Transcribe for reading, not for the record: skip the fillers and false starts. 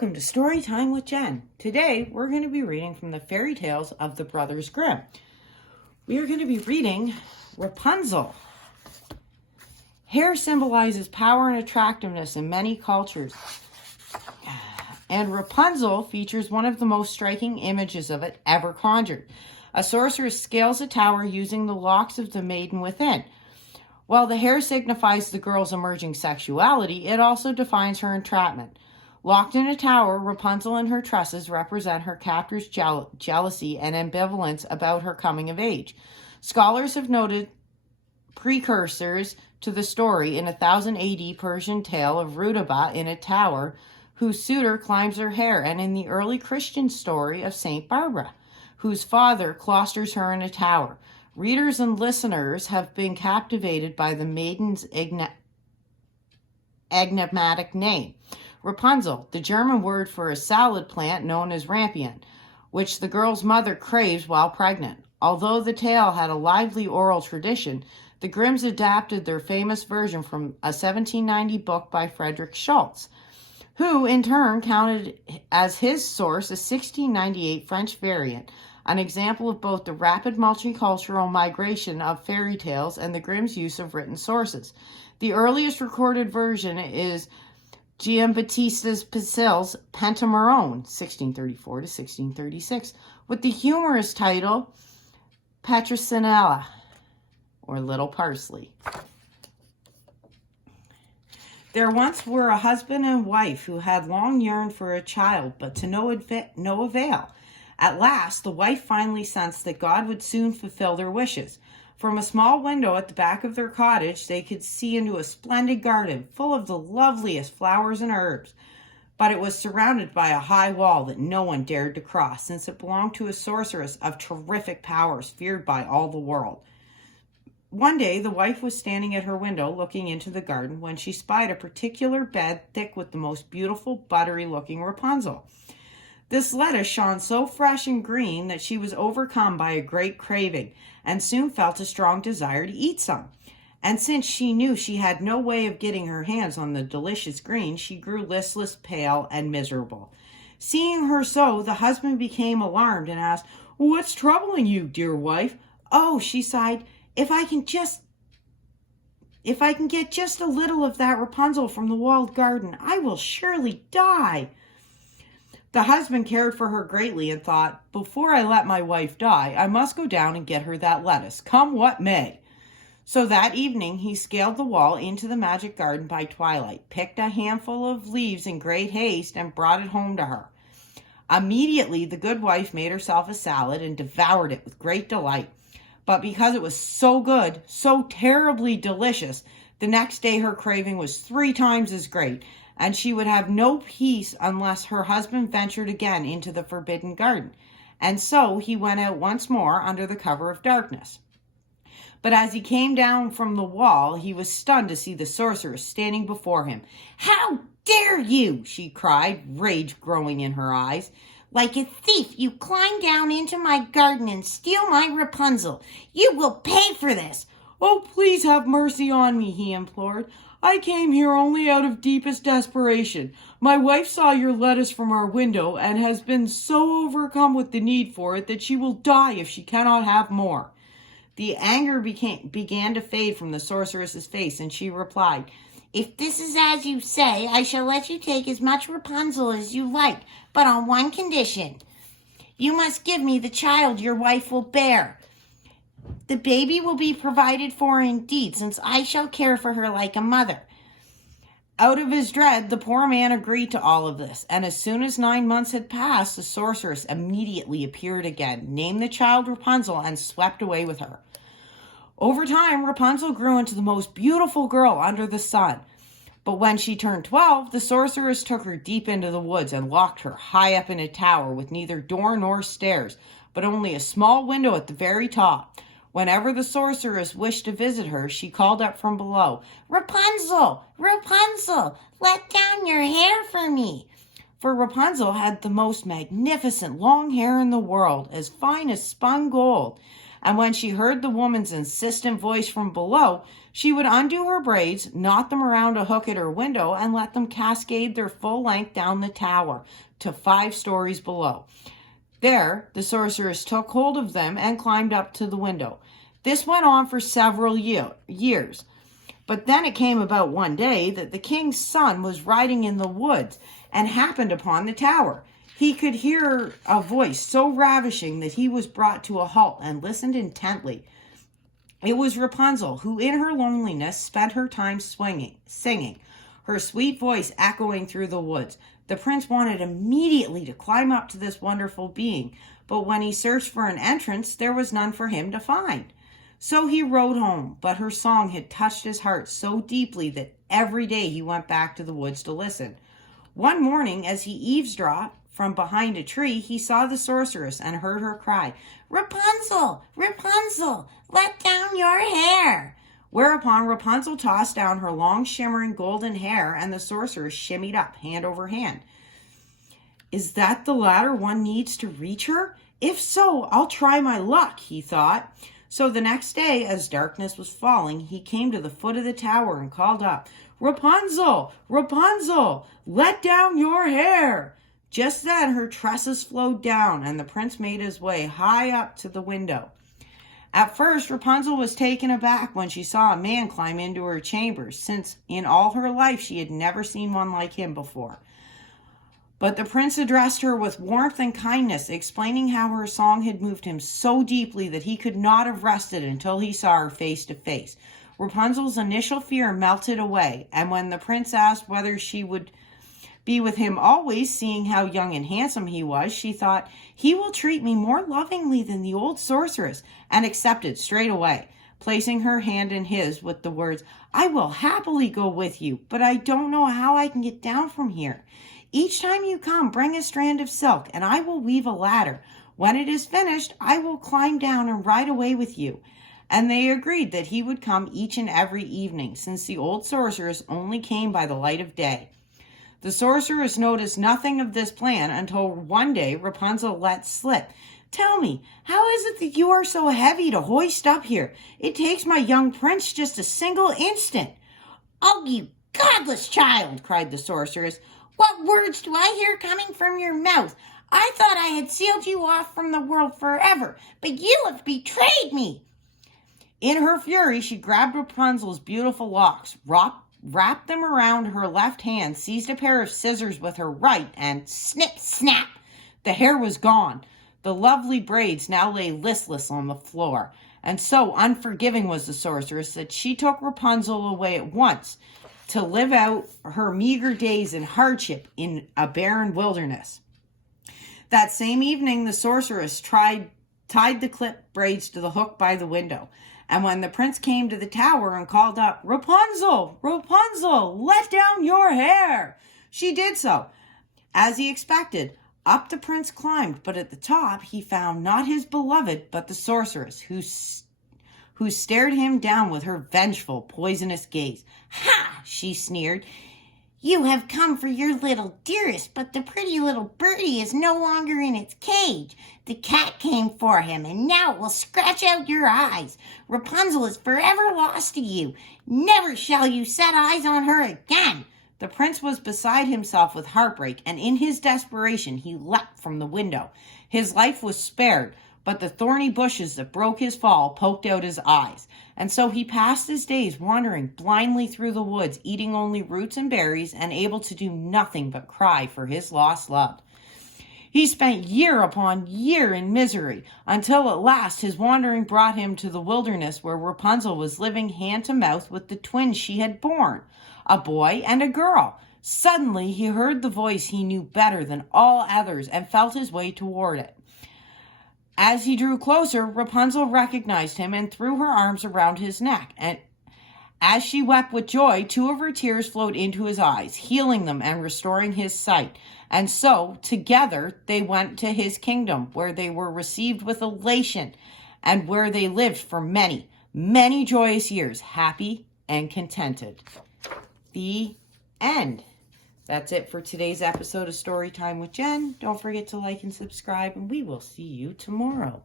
Welcome to Story Time with Jen. Today, we're going to be reading from the fairy tales of the Brothers Grimm. We are going to be reading Rapunzel. Hair symbolizes power and attractiveness in many cultures. And Rapunzel features one of the most striking images of it ever conjured. A sorceress scales a tower using the locks of the maiden within. While the hair signifies the girl's emerging sexuality, it also defines her entrapment. Locked in a tower, Rapunzel and her tresses represent her captor's jealousy and ambivalence about her coming of age. Scholars have noted precursors to the story in a 1000 AD Persian tale of Rudaba in a tower whose suitor climbs her hair, and in the early Christian story of Saint Barbara, whose father cloisters her in a tower. Readers and listeners have been captivated by the maiden's enigmatic name. Rapunzel, the German word for a salad plant known as rampion, which the girl's mother craves while pregnant. Although the tale had a lively oral tradition, the Grimms adapted their famous version from a 1790 book by Friedrich Schultz, who in turn counted as his source a 1698 French variant, an example of both the rapid multicultural migration of fairy tales and the Grimms' use of written sources. The earliest recorded version is Giambattista Peccei's Pentamerone, 1634 to 1636, with the humorous title Petronilla, or Little Parsley. There once were a husband and wife who had long yearned for a child, but to no avail. At last, the wife finally sensed that God would soon fulfill their wishes. From a small window at the back of their cottage, they could see into a splendid garden full of the loveliest flowers and herbs. But it was surrounded by a high wall that no one dared to cross, since it belonged to a sorceress of terrific powers feared by all the world. One day, the wife was standing at her window looking into the garden when she spied a particular bed thick with the most beautiful, buttery-looking Rapunzel. This lettuce shone so fresh and green that she was overcome by a great craving and soon felt a strong desire to eat some. And since she knew she had no way of getting her hands on the delicious green, she grew listless, pale, and miserable. Seeing her so, the husband became alarmed and asked, "What's troubling you, dear wife?" "Oh," she sighed, if I can get just a little of that Rapunzel from the walled garden, I will surely die." The husband cared for her greatly and thought, "Before I let my wife die, I must go down and get her that lettuce, come what may." So that evening he scaled the wall into the magic garden by twilight, picked a handful of leaves in great haste, and brought it home to her. Immediately the good wife made herself a salad and devoured it with great delight. But because it was so good, so terribly delicious, the next day her craving was 3 times as great, and she would have no peace unless her husband ventured again into the forbidden garden. And so he went out once more under the cover of darkness. But as he came down from the wall, he was stunned to see the sorceress standing before him. "How dare you!" she cried, rage growing in her eyes. "Like a thief, you climbed down into my garden and steal my Rapunzel. You will pay for this." "Oh, please have mercy on me," he implored. "I came here only out of deepest desperation. My wife saw your lettuce from our window and has been so overcome with the need for it that she will die if she cannot have more." The anger began to fade from the sorceress's face, and she replied, "If this is as you say, I shall let you take as much Rapunzel as you like, but on one condition. You must give me the child your wife will bear. The baby will be provided for indeed, since I shall care for her like a mother." Out of his dread, the poor man agreed to all of this, and as soon as 9 months had passed, the sorceress immediately appeared again, named the child Rapunzel, and swept away with her. Over time, Rapunzel grew into the most beautiful girl under the sun. But when she turned 12, the sorceress took her deep into the woods and locked her high up in a tower with neither door nor stairs, but only a small window at the very top. Whenever the sorceress wished to visit her, she called up from below, "Rapunzel, Rapunzel, let down your hair for me." For Rapunzel had the most magnificent long hair in the world, as fine as spun gold. And when she heard the woman's insistent voice from below, she would undo her braids, knot them around a hook at her window, and let them cascade their full length down the tower to 5 stories below. There, the sorceress took hold of them and climbed up to the window. This went on for several years. But then it came about one day that the king's son was riding in the woods and happened upon the tower. He could hear a voice so ravishing that he was brought to a halt and listened intently. It was Rapunzel, who in her loneliness spent her time singing, her sweet voice echoing through the woods. The prince wanted immediately to climb up to this wonderful being, but when he searched for an entrance, there was none for him to find. So he rode home, but her song had touched his heart so deeply that every day he went back to the woods to listen. One morning, as he eavesdropped from behind a tree, he saw the sorceress and heard her cry, "Rapunzel, Rapunzel, let down your hair." Whereupon Rapunzel tossed down her long shimmering golden hair, and the sorceress shimmied up, hand over hand. "Is that the ladder one needs to reach her? If so, I'll try my luck," he thought. So the next day, as darkness was falling, he came to the foot of the tower and called up, "Rapunzel, Rapunzel, let down your hair." Just then her tresses flowed down, and the prince made his way high up to the window. At first, Rapunzel was taken aback when she saw a man climb into her chambers, since in all her life she had never seen one like him before. But the prince addressed her with warmth and kindness, explaining how her song had moved him so deeply that he could not have rested until he saw her face to face. Rapunzel's initial fear melted away, and when the prince asked whether she would be with him always, seeing how young and handsome he was, she thought, "He will treat me more lovingly than the old sorceress," and accepted straight away, placing her hand in his with the words, "I will happily go with you, but I don't know how I can get down from here. Each time you come, bring a strand of silk, and I will weave a ladder. When it is finished, I will climb down and ride away with you." And they agreed that he would come each and every evening, since the old sorceress only came by the light of day. The sorceress noticed nothing of this plan until one day Rapunzel let slip, "Tell me, how is it that you are so heavy to hoist up here? It takes my young prince just a single instant." "Oh, you godless child," cried the sorceress. "What words do I hear coming from your mouth? I thought I had sealed you off from the world forever, but you have betrayed me." In her fury, she grabbed Rapunzel's beautiful locks, wrapped them around her left hand, seized a pair of scissors with her right, and snip, snap, the hair was gone. The lovely braids now lay listless on the floor, and so unforgiving was the sorceress that she took Rapunzel away at once to live out her meager days in hardship in a barren wilderness. That same evening, the sorceress tied the clipped braids to the hook by the window. And when the prince came to the tower and called up, "Rapunzel, Rapunzel, let down your hair," she did so. As he expected, up the prince climbed, but at the top he found not his beloved, but the sorceress, who stared him down with her vengeful, poisonous gaze. "Ha!" she sneered. "You have come for your little dearest, but the pretty little birdie is no longer in its cage. The cat came for him, and now it will scratch out your eyes. Rapunzel is forever lost to you. Never shall you set eyes on her again." The prince was beside himself with heartbreak, and in his desperation he leapt from the window. His life was spared, but the thorny bushes that broke his fall poked out his eyes. And so he passed his days wandering blindly through the woods, eating only roots and berries, and able to do nothing but cry for his lost love. He spent year upon year in misery, until at last his wandering brought him to the wilderness where Rapunzel was living hand to mouth with the twins she had borne, a boy and a girl. Suddenly he heard the voice he knew better than all others and felt his way toward it. As he drew closer, Rapunzel recognized him and threw her arms around his neck. And as she wept with joy, 2 of her tears flowed into his eyes, healing them and restoring his sight. And so, together, they went to his kingdom, where they were received with elation, and where they lived for many, many joyous years, happy and contented. The end. That's it for today's episode of Storytime with Jen. Don't forget to like and subscribe, and we will see you tomorrow.